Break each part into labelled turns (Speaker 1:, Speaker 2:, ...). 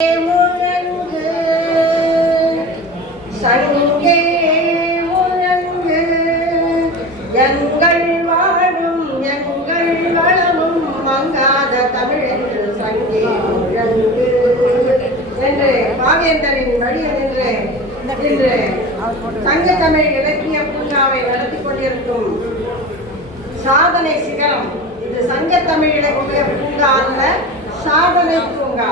Speaker 1: முழங்கு சங்கே முழங்கு எங்கள் வாழும் எங்கள் வளமும் மங்காத தமிழென்று சங்கே முழங்கு என்று பாவேந்தரின் வழியில் நின்று இன்று சங்க தமிழ் இலக்கிய பூங்காவை நடத்தி கொண்டிருக்கும் சாதனை சிகரம். இது சங்க தமிழ் இலக்கிய பூங்கா அல்ல சாதனை பூங்கா.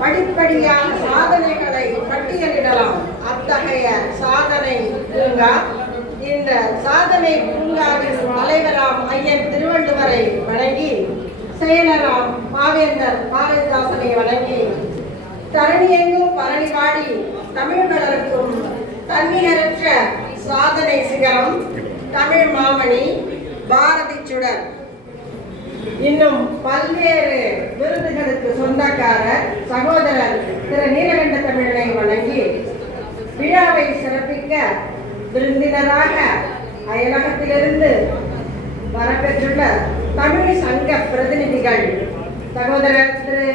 Speaker 1: படிப்படியாக சாதனைகளை பட்டியலிடலாம். அத்தகைய சாதனை பூங்கா. இந்த சாதனை பூங்காவின் தலைவராம் ஐயன் திருவள்ளுவரை வழங்கி செயலராம் பாவேந்தர் பாரதிதாசனை வழங்கி தரணியெங்கும் பரணி பாடி தமிழ் வளர்க்கும் தன்னிகரற்ற சாதனை சிகரம் தமிழ் மாமணி பாரதி சுடர். இன்னும் பல்வேறு விருதுகளுக்கு சொந்தக்காரர் சகோதரர் திரு நீலகண்ட தமிழனை வழங்கி விழாவை சிறப்பிக்க விருந்தினராக அயலகத்திலிருந்து வரப்பெற்றுள்ள தமிழ் சங்க பிரதிநிதிகள் சகோதரர் திரு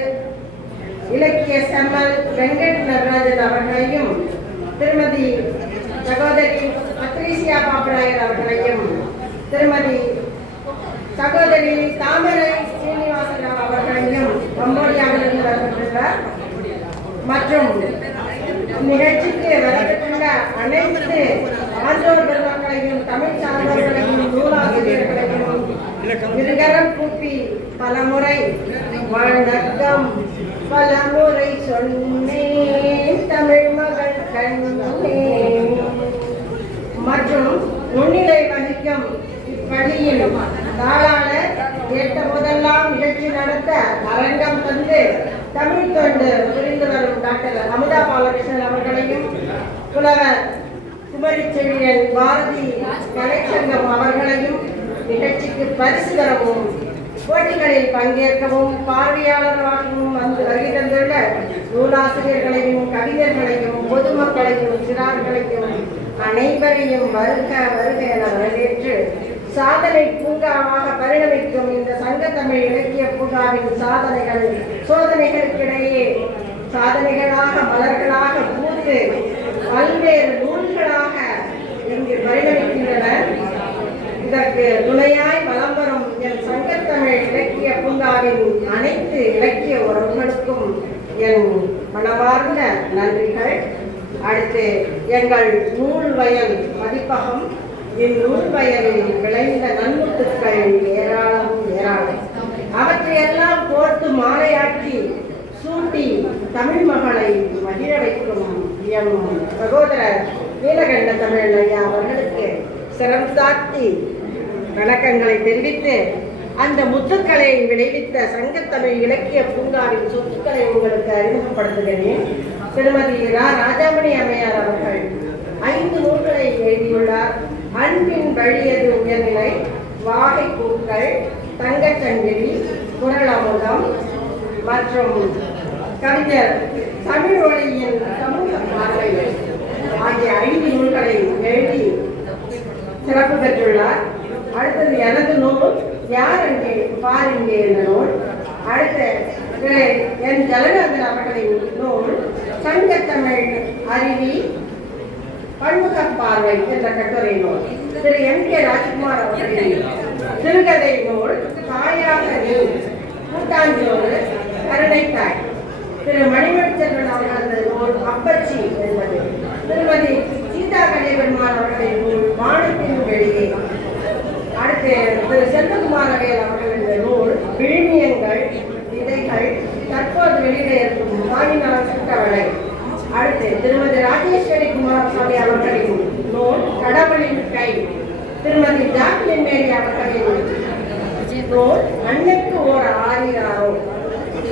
Speaker 1: இலக்கிய செம்மல் வெங்கட் நடராஜன் அவர்களையும் திருமதி சகோதரி பத்ரீசியா பாப்பராயர் அவர்களையும் சகோதரி தாமரை ஸ்ரீனிவாசராவ் அவர்களையும் கம்போடியாவிலிருந்து வரப்பட்டுள்ளார் மற்றும் நிகழ்ச்சிக்கு வரப்பட்டுள்ள அனைத்து ஆன்றோர் பெருமக்களையும் தமிழ் சார்ந்தவர்களையும் நூலாசிரியர்களையும் இருகரம் கூப்பி பலமுறை வணக்கம். பலமுறை சொன்னேன் தமிழ் மகள் கண்ணே மற்றும் முன்னிலை வகிக்கும் இப்பள்ளியில் நாளான ஏற்ற போதெல்லாம் நிகழ்ச்சி நடத்த அரங்கம் தந்து தமிழ் தொண்டு புரிந்து வரும் டாக்டர் அமுதா பாலகிருஷ்ணன் அவர்களையும் புலவர் குமரி செழியன் பாரதி கலைச்சங்கம் அவர்களையும் நிகழ்ச்சிக்கு பரிசு தரவும் போட்டிகளில் பங்கேற்கவும் பார்வையாளர்களாகவும் வந்து வருகை தந்துள்ள நூலாசிரியர்களையும் கவிஞர்களையும் பொதுமக்களையும் சிறார்களையும் அனைவரையும் வருக வருக என வரவேற்று சாதனை பூங்காவாக பரிணமிக்கும் இந்த சங்க தமிழ் இலக்கிய பூங்காவின் சாதனைகள் சோதனைகளுக்கிடையே சாதனைகளாக மலர்களாக பூத்து பல்வேறு நூல்களாக இங்கு பரிணமிக்கின்றன. இதற்கு துணையாய் வலம் வரும் என் சங்கத்தமிழ் இலக்கிய பூங்காவின் அனைத்து இலக்கிய உறவுகளுக்கும் என் மனமார்ந்த நன்றிகள். அடுத்து எங்கள் நூல் வயல் பதிப்பகம். இந்நூல் பயனில் விளைந்த நன்முத்துக்கள் ஏராளம் ஏராளம். அவற்றையெல்லாம் கோர்த்து மாலையாக்கி சூட்டி தமிழ் மகளை மகிழ வைக்கும் எம் சகோதரர் நீலகண்ட தமிழ் ஐயா அவர்களுக்கு சிரம் சாத்தி வணக்கங்களை தெரிவித்து அந்த முத்துக்களை விளைவித்த சங்கத்தமிழ் இலக்கிய பூங்காவின் சொத்துக்களை உங்களுக்கு அறிமுகப்படுத்துகிறேன். திருமதி ரா. ராஜாமணி அம்மையார் அவர்கள் ஐந்து நூல்களை எழுதியுள்ளார். அன்பின் வழியது உயர்நிலை வாகை பூக்கள் தங்கச்சங்கிலி குரலமுகம் மற்றும் கவிஞர் தமிழ் ஒளியின் சமூக பார்வைகள் ஆகிய ஐந்து நூல்களை எழுதி சிறப்பு பெற்றுள்ளார். அடுத்தது எனது நூல் யார் அங்கே பார் இங்கே என்ற நூல். அடுத்து என் ஜலநாதன் அவர்களின் நூல் சங்கத்தமிழ் அருவி பன்முக பார்வை என்ற கட்டுரை நூல். திரு எம் கே ராஜ்குமார் அவர்களின் சிறுகதை நூல் தாயாக நீ கூட்டாஞ்சோறு கருணைத்தாய் திரு மணிமணிச்செல்வன் அவர்களது நூல் அப்பச்சி என்பது. திருமதி சீதா கலியபெருமாள் அவர்களின் அடுத்து திருமதி ராஜேஸ்வரி குமார் சுவாமி அவர்களின் நூல் கடவுளின் கை. திருமதி ஜாக்லின் மேரி அவர்களின் நூல் அன்னைக்கு ஓர் ஆரியாரோ.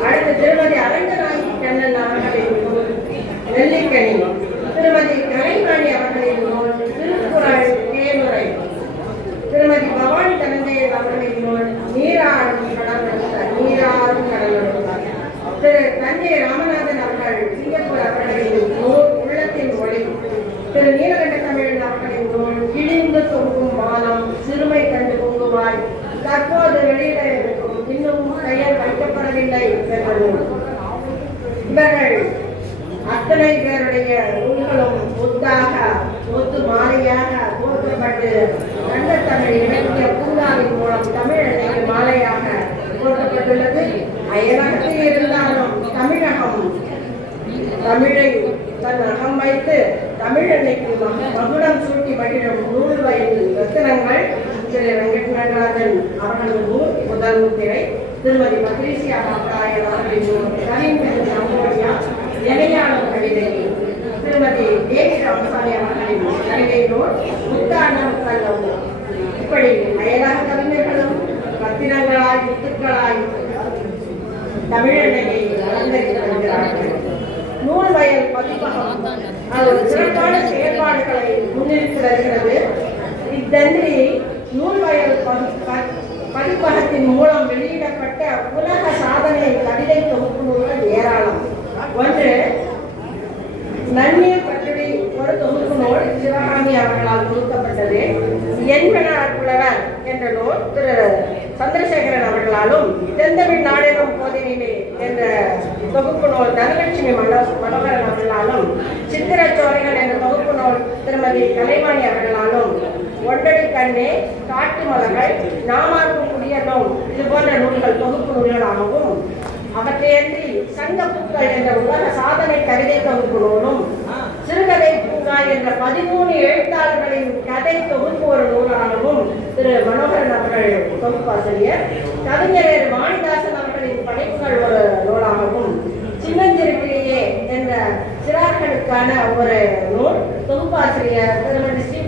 Speaker 1: அடுத்து திருமதி அரங்கநாயகி கண்ணன் அவர்களின் நூல் நெல்லிக்கனி. திருமதி கலைவாணி அவர்களின் நூல் திருக்குறள் தேனுரை. திருமதி பவானி தனஞ்சயன் அவர்களின் நூல் நீராடும் கடல் நீராடும் கடல் திரு தஞ்சை ராமநாதன் அவர்கள் சிங்கப்பூர் அவர்களின் நூல் உள்ளத்தின் ஒளி திரு நீலகண்ட தமிழன் அவர்களின் நூல் கிழிந்து தொங்கும் வானம் சிறுமை கண்டு பொங்குவாய் தற்போது இருக்கும் பெயர் வைக்கப்படவில்லை இவர்கள் அத்தனை பேருடைய நூல்களும் ஒத்தாக ஒத்து மாலையாக கோர்க்கப்பட்டு கண்ட தமிழ் இலக்கிய பூங்காவின் மூலம் தமிழ் மாலையாக கோர்க்கப்பட்டுள்ளது அயலகத்தில் இருந்தாலும் தமிழகம் தமிழை தன் அகம் வைத்து தமிழன்னைக்கு மக- மகுடம் சூட்டி மகிழும் நூல் வயது ரத்தனங்கள் திரு வெங்கட் நடராஜன் அவர்களது நூல் முதல் முத்திரை திருமதி பத்ரிசியா பாப்பராயன் அவர்களின் நூல் கலிங்கன் சம்போரியா இணையாளர் கவிதை திருமதி தேவி ராமசாமி அவர்களின் கவிதை நூல் முத்தாண்டம் கல்லம் இப்படி அயலாக கவிஞர்களும் பத்திரங்களாய் முத்துக்களாய் தமிழனையை அலங்கரித்து வருகிறார்கள். நூல் வயல் பதிப்பகம் அது சிறப்பான செயல்பாடுகளை முன்னிறுத்தி வருகிறது. இத்தன்றி நூல் பதிப்பகத்தின் மூலம் வெளியிடப்பட்ட உலக சாதனை கவிதை தொகுப்பு நூல்கள் ஏராளம். ஒன்று நன்னீர் பற்றி ஒரு தொகுப்பு நூல் சிவகாமி அவர்களால் தொகுக்கப்பட்டது என்மனார் புலவர் என்ற நூல் திரு. சந்திரசேகரன் அவர்களாலும் தெந்தமிழ் நாடகம் போதினிலே என்ற தொகுப்பு நூல் தனலட்சுமி மனோகரன் அவர்களாலும் சித்திரச்சோரைகள் என்ற தொகுப்பு நூல் திருமதி கலைவாணி அவர்களாலும் ஒன்றடி கண்ணே காட்டு மலர்கள் நாமார்க்கு குடியனும் இது போன்ற நூல்கள் தொகுப்பு நூல்களாகவும் அவற்றையன்றி சங்கப்புக்கள் என்ற உலக சாதனை கவிதை தொகுப்பு நூலும் சிறுகதை பூங்கா என்ற பதிமூணு எழுத்தாளர்களின் கதை தொகுப்பு ஒரு நூலாகவும் திரு மனோகரன் அவர்கள் தொகுப்பாசிரியர் கவிஞர் வாணிதாசன் அவர்களின் படைப்புகள் ஒரு நூலாகவும் சின்னஞ்சிறுக்கிலேயே என்ற சிறார்களுக்கான ஒரு நூல் தொகுப்பாசிரியர் திருமதி ஸ்ரீ